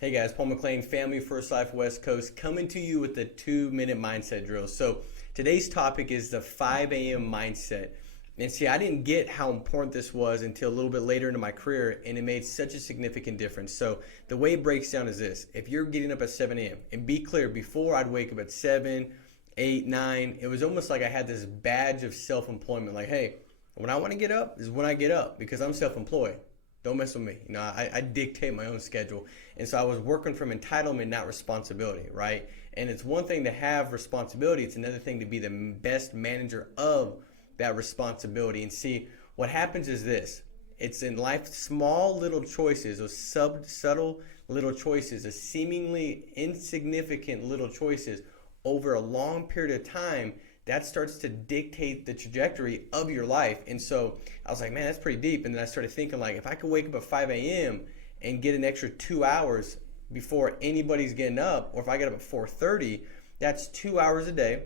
Hey guys, Paul McClain, Family First Life West Coast, coming to you with the 2-minute mindset drill. So today's topic is the 5 a.m. mindset. And see, I didn't get how important this was until a little bit later into my career, and it made such a significant difference. So the way it breaks down is this. If you're getting up at 7 a.m., and be clear, before I'd wake up at 7, 8, 9, it was almost like I had this badge of self-employment. Like, hey, when I want to get up is when I get up because I'm self-employed. Don't mess with me. I dictate my own schedule. And so I was working from entitlement, not responsibility, right? And it's one thing to have responsibility. It's another thing to be the best manager of that responsibility. And see, what happens is this. It's in life, small little choices, those subtle little choices, the seemingly insignificant little choices over a long period of time that starts to dictate the trajectory of your life. And so I was like, man, that's pretty deep. And then I started thinking, like, if I could wake up at 5 a.m. and get an extra 2 hours before anybody's getting up, or if I get up at 4:30, that's 2 hours a day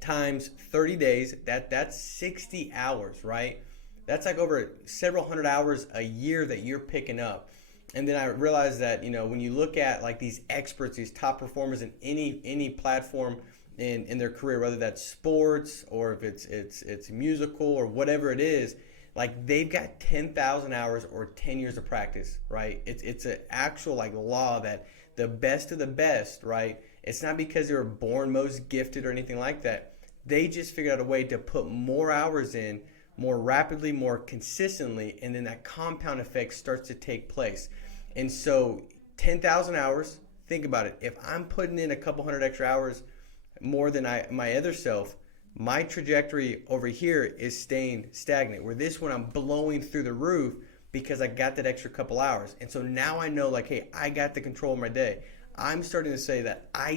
times 30 days. That's 60 hours, right? That's like over several hundred hours a year that you're picking up. And then I realized that, when you look at like these experts, these top performers in any platform in their career, whether that's sports or if it's musical or whatever it is, like they've got 10,000 hours or 10 years of practice, right? It's an actual like law that the best of the best, right? It's not because they were born most gifted or anything like that. They just figured out a way to put more hours in more rapidly, more consistently, and then that compound effect starts to take place. And so 10,000 hours, think about it. If I'm putting in a couple hundred extra hours more than my other self, my trajectory over here is staying stagnant. Where this one, I'm blowing through the roof because I got that extra couple hours. And so now I know, like, hey, I got the control of my day. I'm starting to say that I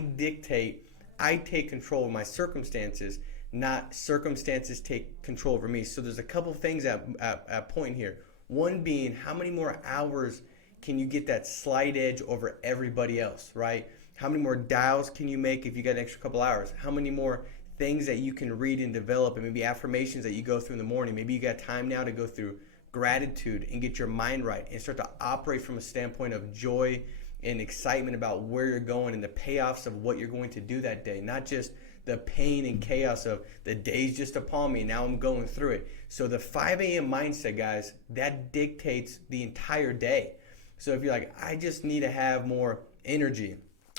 take control of my circumstances, not circumstances take control over me. So there's a couple things at point here. One being, how many more hours can you get that slight edge over everybody else, right? How many more dials can you make if you got an extra couple hours? How many more things that you can read and develop, and maybe affirmations that you go through in the morning? Maybe you got time now to go through gratitude and get your mind right and start to operate from a standpoint of joy and excitement about where you're going and the payoffs of what you're going to do that day, not just the pain and chaos of the day's just upon me, now I'm going through it. So the 5 a.m. mindset, guys, that dictates the entire day. So if you're like, I just need to have more energy,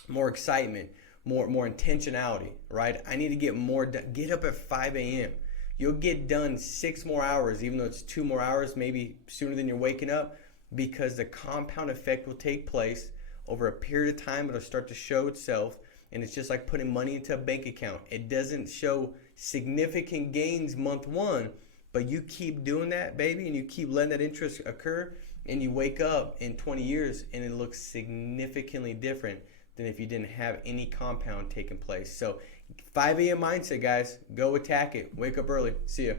more excitement, more intentionality, right? I need to get more done. Get up at 5 a.m. You'll get done 6 more hours, even though it's 2 more hours, maybe sooner than you're waking up, because the compound effect will take place over a period of time. It'll start to show itself, and it's just like putting money into a bank account. It doesn't show significant gains month one, but you keep doing that, baby, and you keep letting that interest occur, and you wake up in 20 years, and it looks significantly different than if you didn't have any compound taking place. So 5 a.m. mindset, guys. Go attack it. Wake up early. See ya.